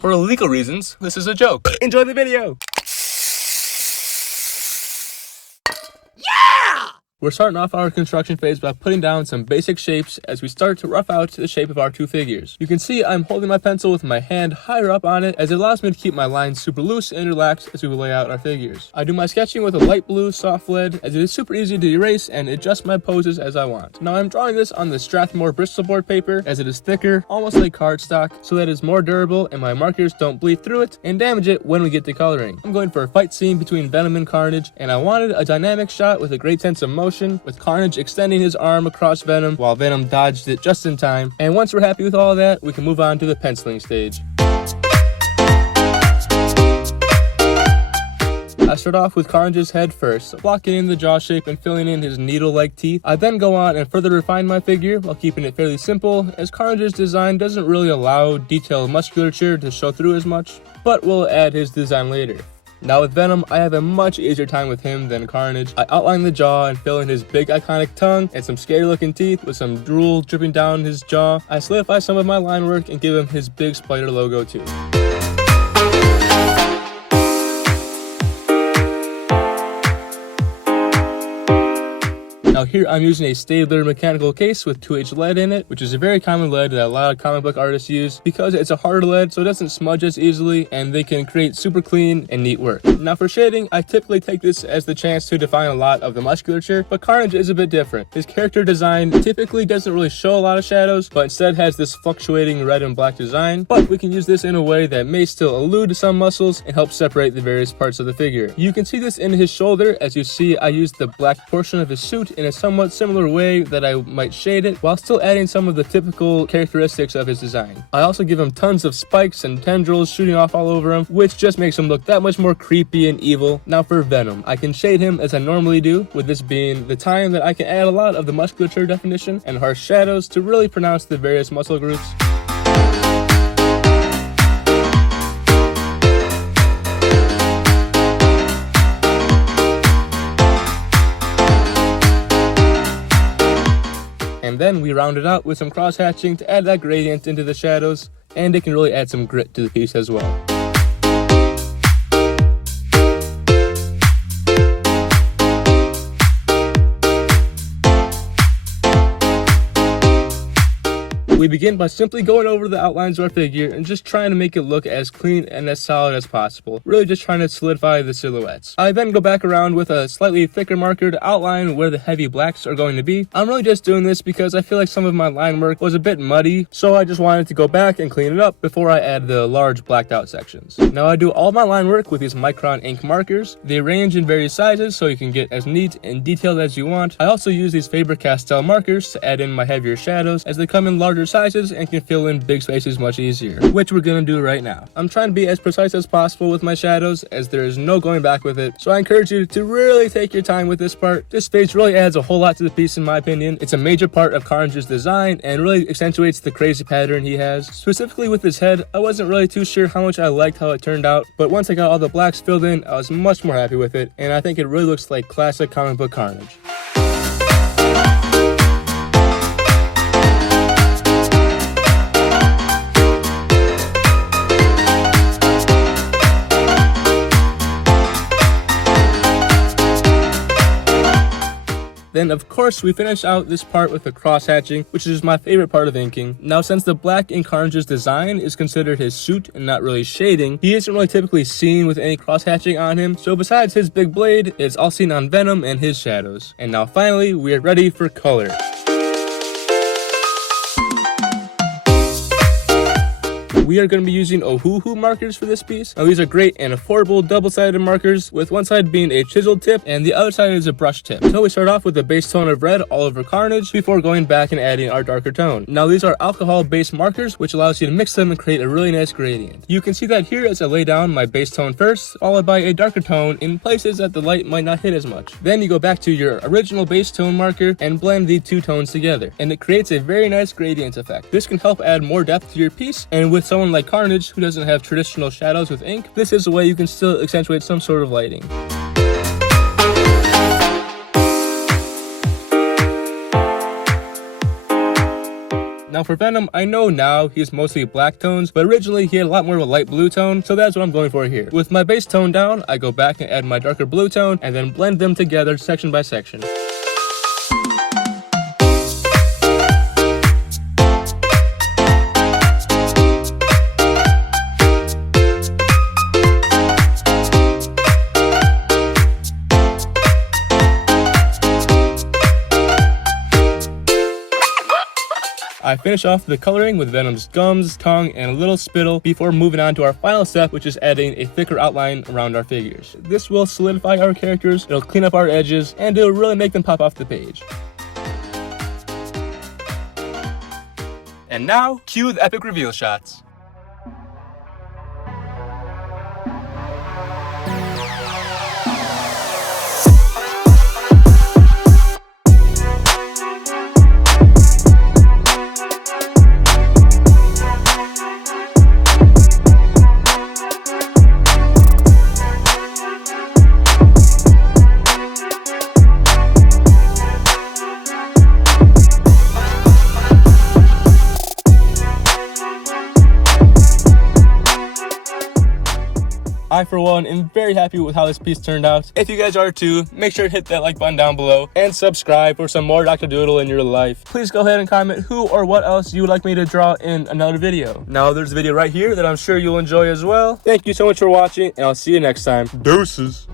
For legal reasons, this is a joke. Enjoy the video! We're starting off our construction phase by putting down some basic shapes as we start to rough out the shape of our two figures. You can see I'm holding my pencil with my hand higher up on it as it allows me to keep my lines super loose and relaxed as we lay out our figures. I do my sketching with a light blue soft lead as it is super easy to erase and adjust my poses as I want. Now I'm drawing this on the Strathmore Bristol board paper as it is thicker, almost like cardstock, so that it's more durable and my markers don't bleed through it and damage it when we get to coloring. I'm going for a fight scene between Venom and Carnage, and I wanted a dynamic shot with a great sense of motion, with Carnage extending his arm across Venom while Venom dodged it just in time. And once we're happy with all that, we can move on to the penciling stage. I start off with Carnage's head first, blocking in the jaw shape and filling in his needle-like teeth. I then go on and further refine my figure while keeping it fairly simple, as Carnage's design doesn't really allow detailed musculature to show through as much, but we'll add his design later. Now with Venom, I have a much easier time with him than Carnage. I outline the jaw and fill in his big iconic tongue and some scary looking teeth with some drool dripping down his jaw. I solidify some of my line work and give him his big spider logo too. Now here I'm using a Stabler mechanical case with 2H lead in it, which is a very common lead that a lot of comic book artists use because it's a harder lead so it doesn't smudge as easily and they can create super clean and neat work. Now for shading, I typically take this as the chance to define a lot of the musculature, but Carnage is a bit different. His character design typically doesn't really show a lot of shadows, but instead has this fluctuating red and black design, but we can use this in a way that may still allude to some muscles and help separate the various parts of the figure. You can see this in his shoulder. As you see, I used the black portion of his suit in a somewhat similar way that I might shade it, while still adding some of the typical characteristics of his design. I also give him tons of spikes and tendrils shooting off all over him, which just makes him look that much more creepy and evil. Now for Venom, I can shade him as I normally do, with this being the time that I can add a lot of the musculature definition and harsh shadows to really pronounce the various muscle groups. And then we round it out with some cross-hatching to add that gradient into the shadows, and it can really add some grit to the piece as well. We begin by simply going over the outlines of our figure and just trying to make it look as clean and as solid as possible. Really just trying to solidify the silhouettes. I then go back around with a slightly thicker marker to outline where the heavy blacks are going to be. I'm really just doing this because I feel like some of my line work was a bit muddy, so I just wanted to go back and clean it up before I add the large blacked out sections. Now I do all my line work with these micron ink markers. They range in various sizes so you can get as neat and detailed as you want. I also use these Faber-Castell markers to add in my heavier shadows as they come in larger sizes and can fill in big spaces much easier, which we're gonna do right now. I'm trying to be as precise as possible with my shadows as there is no going back with it, so I encourage you to really take your time with this part. This face really adds a whole lot to the piece in my opinion. It's a major part of Carnage's design and really accentuates the crazy pattern he has. Specifically with his head, I wasn't really too sure how much I liked how it turned out, but once I got all the blacks filled in, I was much more happy with it, and I think it really looks like classic comic book Carnage. Then of course we finish out this part with the cross-hatching, which is my favorite part of inking. Now since the black in Carnage's design is considered his suit and not really shading, he isn't really typically seen with any cross-hatching on him, so besides his big blade, it's all seen on Venom and his shadows. And now finally, we are ready for color. We are going to be using Ohuhu markers for this piece. Now these are great and affordable double-sided markers, with one side being a chiseled tip and the other side is a brush tip. So we start off with a base tone of red all over Carnage before going back and adding our darker tone. Now these are alcohol-based markers, which allows you to mix them and create a really nice gradient. You can see that here as I lay down my base tone first, followed by a darker tone in places that the light might not hit as much. Then you go back to your original base tone marker and blend the two tones together, and it creates a very nice gradient effect. This can help add more depth to your piece, and with someone like Carnage who doesn't have traditional shadows with ink, this is a way you can still accentuate some sort of lighting. Now Now for Venom, I know now he's mostly black tones, but originally he had a lot more of a light blue tone, so that's what I'm going for here. With my base tone down, I go back and add my darker blue tone, and then blend them together section by section. I finish off the coloring with Venom's gums, tongue, and a little spittle before moving on to our final step, which is adding a thicker outline around our figures. This will solidify our characters, it'll clean up our edges, and it'll really make them pop off the page. And now, cue the epic reveal shots. I, for one, am very happy with how this piece turned out. If you guys are too, make sure to hit that like button down below and subscribe for some more Dr. Doodle in your life. Please go ahead and comment who or what else you would like me to draw in another video. Now there's a video right here that I'm sure you'll enjoy as well. Thank you so much for watching, and I'll see you next time. Deuces.